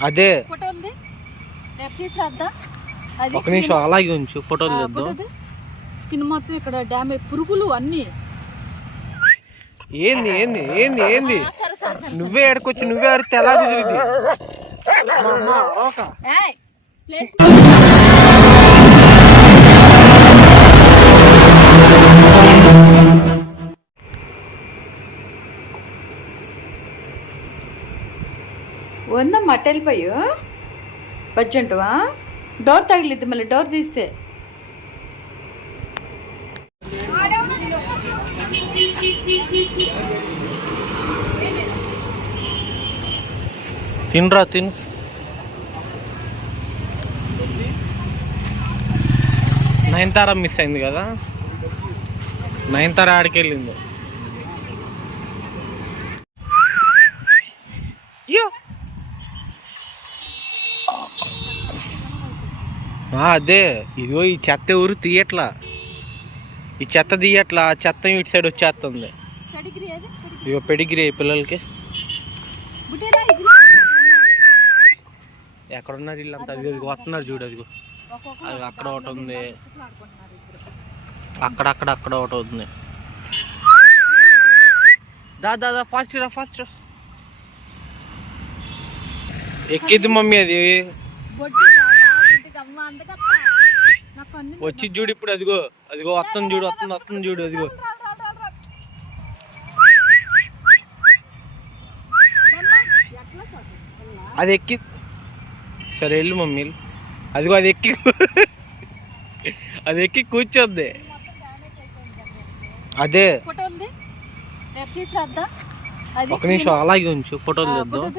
అదే. ఒక నిమిషం అలాగే ఉంచు ఫోటోలు ఫోటోది. స్కిన్ మొత్తం ఇక్కడ డ్యామేజ్ పురుగులు అన్ని. ఏంది ఏంది ఏంది ఏంది? నువ్వే ఎడకొచ్చి నువ్వే అడితే ఎలా కుదిరింది అమ్మా, అమ్మా, బజ్జంటువా డోర్ తగిలిద్ది మళ్ళీ డోర్ తీస్తే. తినరా తిను. నయనతార మిస్ అయింది కదా? నయనతార ఆడికి వెళ్ళింది అదే. ఇదిగో ఈ చెత్త ఊరు తీయట్లా? ఈ చెత్త తీయట్లా? చెత్త ఇటు సైడ్ వచ్చేస్తుంది. ఇగో పెడిగిరి పిల్లలకి. ఎక్కడున్నారు వీళ్ళంతా? ఇదిగో వస్తున్నారు చూడు అదిగో. అది అక్కడ ఒకటి ఉంది. అక్కడక్కడ అక్కడ ఒకటి అవుతుంది దా దా దా ఫాస్ట్ రా ఫాస్ట్ ఎక్కిద్ది మమ్మీ అది బొడ్డు కాదా బుడ్డికి అమ్మ అందుకత్త నా కన్ను వచ్చి చూడు ఇప్పుడు అదిగో అదిగో వస్తుంది చూడు వస్తుంది వస్తుంది చూడు అదిగో. అది ఎక్కి. సరే వెళ్ళు మమ్మీ. అదిగో అది ఎక్కి. అది ఎక్కి కూర్చోద్ది. అదే. ఒక నిమిషం అలాగే ఉంచు ఫోటోలు తెద్దాం.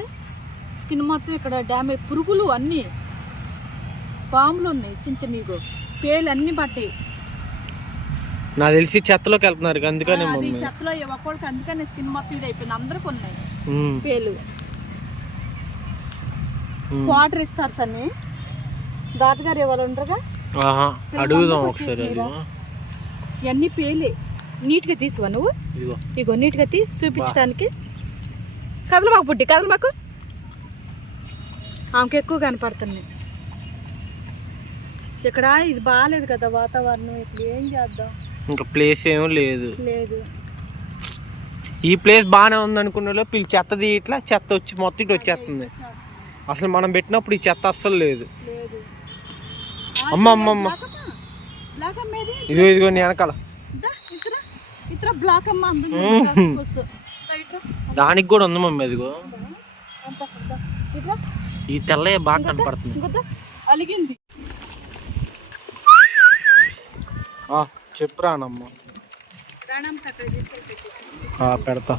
స్కిన్ మొత్తం ఇక్కడ డ్యామేజ్ పురుగులు అన్ని. పాములు ఉన్నాయి చిన్న చిన్న ఇగో పేలు అన్ని పట్టాయి నాకు తెలిసి చెత్తలోకి వెళ్తున్నారు అందుకనే అది చెత్తలో ఒక్కొక్కడికి అందుకనే స్కిన్ మొత్తం ఇది అయిపోయింది. అందరికి ఉన్నాయి పేలు. వాటర్ ఇస్తారు సన్ని. దాతగారు ఇవాళ ఉండరుగా? అడుగుదాం ఒకసారి ఇవన్నీ పేలే. నీట్గా తీసివా నువ్వు? ఇగో నీట్గా తీసి చూపించడానికి. కదలు మాకు బుడ్డి కదలు మాకు ఆమెకు ఎక్కువ కనపడుతుంది ఇక్కడ ఇది బాగాలేదు కదా వాతావరణం. ఇప్పుడు ఏం చేద్దాం? ఇంకా ప్లేస్ ఏమీ లేదు. లేదు. ఈ ప్లేస్ బాగానే ఉంది అనుకునే వీళ్ళు చెత్త తీయట్లా చెత్త వచ్చి మొత్తం ఇటు వచ్చేస్తుంది. అసలు మనం పెట్టినప్పుడు ఈ చెత్త అస్సలు లేదు. అమ్మ ఇదిగో ఇదిగో వెనకాల. దానికి కూడా ఉంది మమ్మీ అదిగో ఇట్లా ఈ తెల్లయ్య బాగా కనపడుతుంది. అలిగింది. ఆ, పెడతా.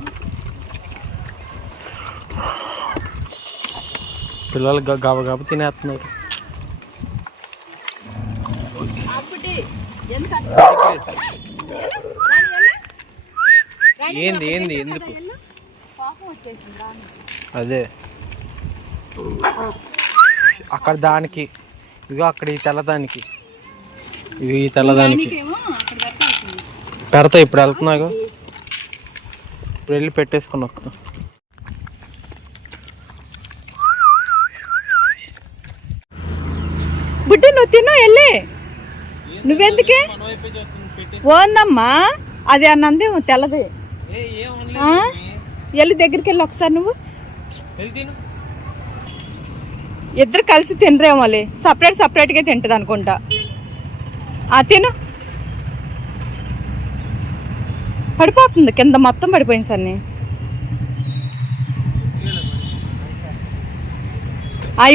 పిల్లలు గ- గబ గబ తినేస్తున్నారు. ఏంది ఏంది ఎందుకు? అదే. అక్కడ దానికి ఇదిగో అక్కడ ఈ తెల్లదానికి. ఇవి తెల్లదానికి. పెడతా ఇప్పుడు వెళ్తున్నాగా ఇప్పుడు వెళ్ళి పెట్టేసుకుని వస్తా. బుడ్డి నువ్వు తిను వెళ్ళి. నువ్వెందుకే? ఓందమ్మా. అది అన్నంది తెల్లది? వెళ్ళి దగ్గరికి వెళ్ళి ఒకసారి నువ్వు. ఇద్దరు కలిసి తినరేమోలే సపరేట్ సపరేట్గా తింటుంది అనుకుంటా తిను. పడిపోతుంది. కింద మొత్తం పడిపోయింది సార్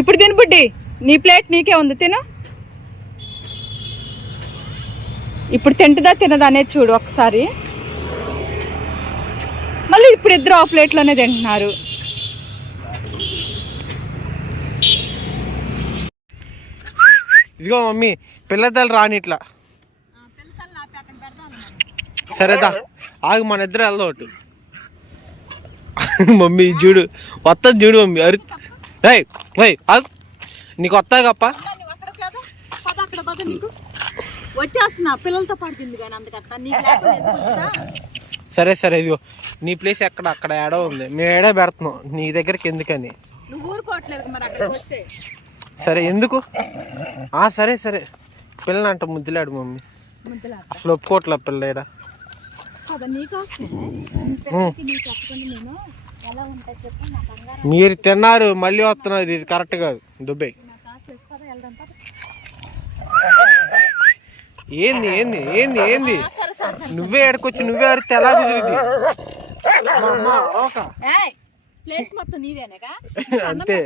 ఇప్పుడు తిను బుడ్డి. నీ ప్లేట్ నీకే ఉంది. తిను. ఇప్పుడు తింటుందా తినదా అనేది చూడు ఒకసారి మళ్ళీ ఇప్పుడు ఇద్దరు ఆ ప్లేట్లోనే తింటున్నారు. ఇదిగో మమ్మీ పిల్లతల్లి రాని ఇట్లా. సరేదా ఆగు మన ఇద్దరు వెళ్దాం ఒకటి మమ్మీ చూడు వస్తుంది చూడు మమ్మీ అరి ఏయ్ ఏయ్ ఆగు. నీకు వస్తాయి కప్ప వచ్చేస్తున్నా పిల్లలతో కానీ? సరే సరే ఇదిగో నీ ప్లేస్ ఎక్కడ? అక్కడ ఏడో ఉంది. మేము ఏడే పెడుతున్నాం. నీ దగ్గరికి ఎందుకని? నువ్వు ఊరు ఊరుకోవట్లేదు మరి అక్కడికి వస్తే. సరే ఎందుకు? ఆ సరే సరే. పిల్లని అంట ముద్దులాడు మమ్మీ. అసలు ఒప్పుకోవట్లే పిల్లడ? మీరు తిన్నారు మళ్ళీ వస్తున్నారు. ఇది కరెక్ట్ కాదు. దుబాయ్. ఏంది ఏంది ఏంది ఏంది? నువ్వే ఎడకొచ్చి నువ్వే అడితే ఎలా కుదిరింది అంతే.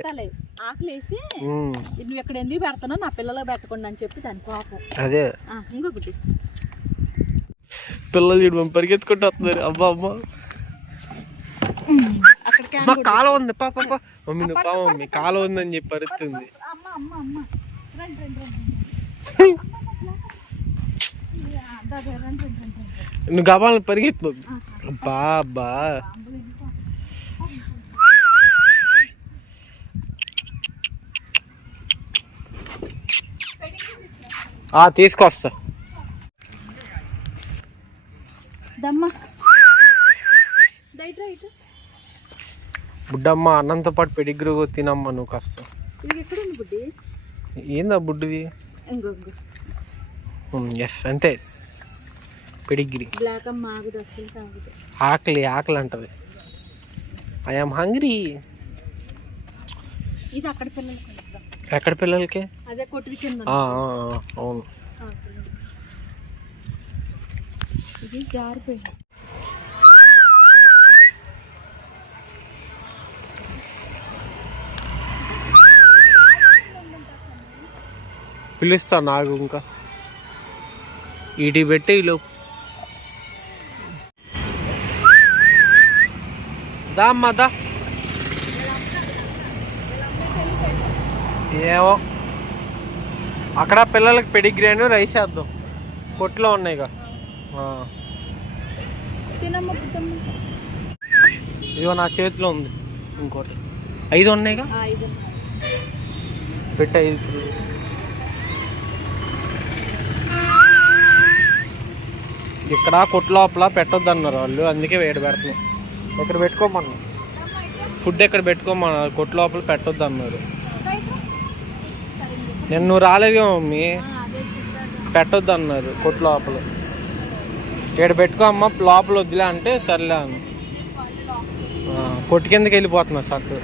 ఆకలేసి నువ్వు ఎక్కడ ఎందుకు పెడతానో నా పిల్లలకు పెట్టకుండా అని చెప్పి దాని కోపం. అదే. ఇంకొకటి పిల్లలు చూడు మమ్మీ పరిగెత్తుకుంటూ వస్తున్నారు. అబ్బా అక్కడ అమ్మా కాలం ఉంది. పా పా, పా. మమ్మీ నువ్వు పా మమ్మీ. కాలం ఉందని చెప్పి అరుస్తుంది. అమ్మ అమ్మ రండి రండి రండి ఆ, దా, దా, రండి రండి రండి రండి. నువ్వు గబాలను పరిగెత్తు మమ్మీ బా బా అంబులు ఇంకో. ఆ తీసుకొస్తా. బుడ్డమ్మ అన్నంతో పాటు పెడిగ్రీ తినమ్మా నువ్వు కాస్త. ఏందా బుడ్డిది? ఎస్ అంతే. పెడిగ్రీ. ఆకలి ఆకలి అంటది. ఐఎమ్ హంగ్రీ ఇది అక్కడ పిల్లలకి ఇస్తాం ఎక్కడ పిల్లలకి? అదే కొట్టుది కింద. అవును. ఇది జారిపోయింది. పిలుస్తా నాకు ఇంకా. ఈటి పెట్టి ఈలో దా అమ్మా దా. ఏమో అక్కడ పిల్లలకి పెడిగ్రేను రైస్ వేద్దాం. కొట్లో. తినమ్మ పుట్టమ్మ. ఇదిగో నా చేతిలో ఉంది. ఇంకోటి. ఐదు ఉన్నాయిగా? పెట్టి ఐదు. ఇక్కడ కొట్టు లోపల పెట్టొద్దు అన్నారు వాళ్ళు. అందుకే వేడి పెడుతున్నాం. ఇక్కడ పెట్టుకోమన్నా ఫుడ్ ఎక్కడ పెట్టుకోమన్నారు? కొట్టు లోపల పెట్టొద్దు అన్నారు. నేను నువ్వు రాలేదే మమ్మీ. పెట్టొద్దు అన్నారు కొట్టు లోపల. ఇక్కడ పెట్టుకో అమ్మ లోపల వద్దులే అంటే సర్లే అని. కొట్టు కిందకి వెళ్ళిపోతున్నా చక్కగా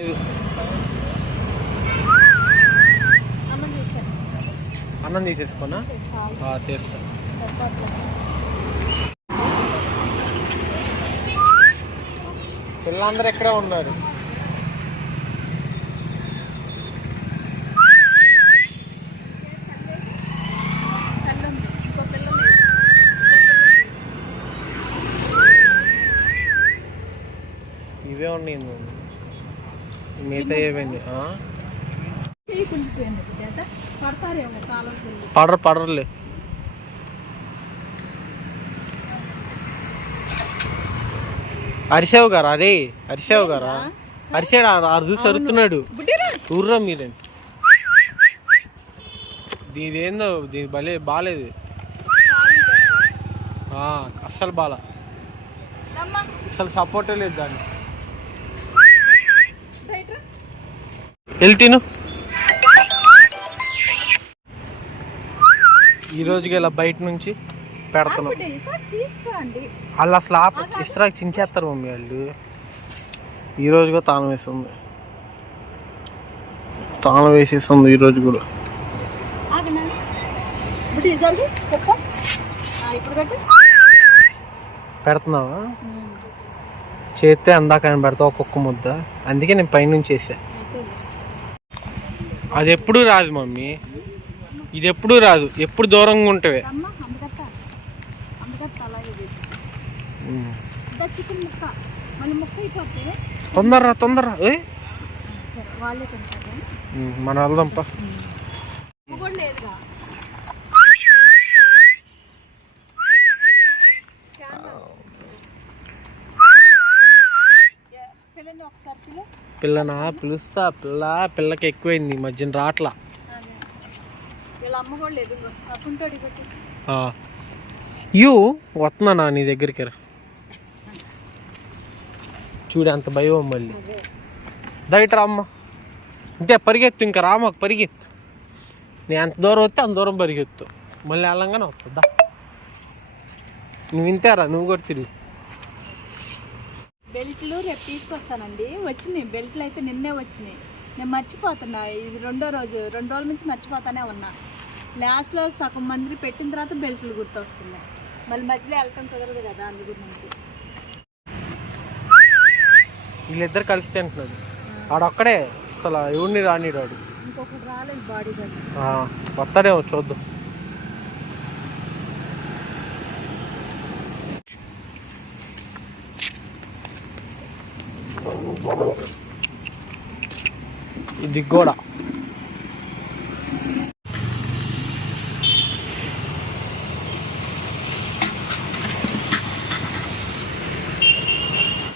ఇది అన్నం తీసేసుకోనా? తీస్తా. పిల్లలందరూ ఇక్కడే ఉన్నారు తెల్లం ఇంకో పిల్ల లేదు ఇవే ఉన్నాయి. మిగతా పిల్లలు పడరు పడరులే. అరిసావు గారా? అరే అరిసావు గారా? అరిసాడు ఆరు చూసి అరుతున్నాడు. ఊర్రా మీరండి దీని ఏందో దీని భలే బాగాలేదు అస్సలు బాల. అసలు సపోర్టే లేదు దాన్ని వెళ్ళి తిను. ఈ రోజుకి ఇలా బయట నుంచి పెడతాను వాళ్ళు అసలు ఆప ఇస్రాకి చించేస్తారు మమ్మీ వాళ్ళు. ఈ రోజు కూడా తాళం వేస్తుంది తాళం వేసేస్తుంది ఈ రోజు కూడా. పెడుతున్నావా? చేస్తే అందాక ఆయన పెడతా ఒక్కొక్క ముద్ద. అందుకే నేను పైనుంచి వేసా. అది ఎప్పుడు రాదు మమ్మీ. ఇది ఎప్పుడు రాదు. ఎప్పుడు దూరంగా ఉంటవే. అమ్మ అందుకట్ట అందుకట్ట అలాగే చేయి. ఉమ్. ఇదా చికెన్ ముక్క మళ్ళీ ముక్క అయిపోతే తొందరరా తొందరరా ఏ సరే వాళ్ళే తింటారు ఉమ్, మనం వెళ్దాంపా ఉప్పు కూడా లేదుగా ఏ, పిల్లని ఒకసారి పిలు. పిల్లనా? పిలుస్తా. పిల్ల పిల్లకి ఎక్కువైంది ఈ మధ్యన రాట్లా. యూ వస్తున్నా నీ దగ్గరికి రా. చూడు ఎంత భయం మళ్ళీ. దయట రామ్మ అంతే పరిగెత్తు ఇంకా రామకు పరిగెత్తు. నేను ఎంత దూరం వస్తే అంత దూరం పరిగెత్తు. మళ్ళీ వెళ్ళంగానే వస్తుందా నువ్వు ఇంతేరా నువ్వు కూడా తిరిగి. బెల్ట్లు రేపు తీసుకొస్తానండి. వచ్చినాయి. బెల్ట్లు అయితే నిన్నే వచ్చినాయి. నేను మర్చిపోతున్నా. ఇది రెండో రోజు. రెండు రోజుల నుంచి మర్చిపోతానే ఉన్నా. లాస్ట్లో సగం మంది పెట్టిన తర్వాత బెల్ట్లు గుర్తొస్తున్నాయి. మళ్ళీ మధ్యలో వెళ్ళటం కుదరదు కదా అందు గురించి. వీళ్ళిద్దరు కలిసి తింటున్నది ఆడొక్కడే అసలు ఎవరిని రానిరాడు ఇంకొకటి రాలేదు బాడీ వస్తాడేమో చూద్దాం. ఇది కూడా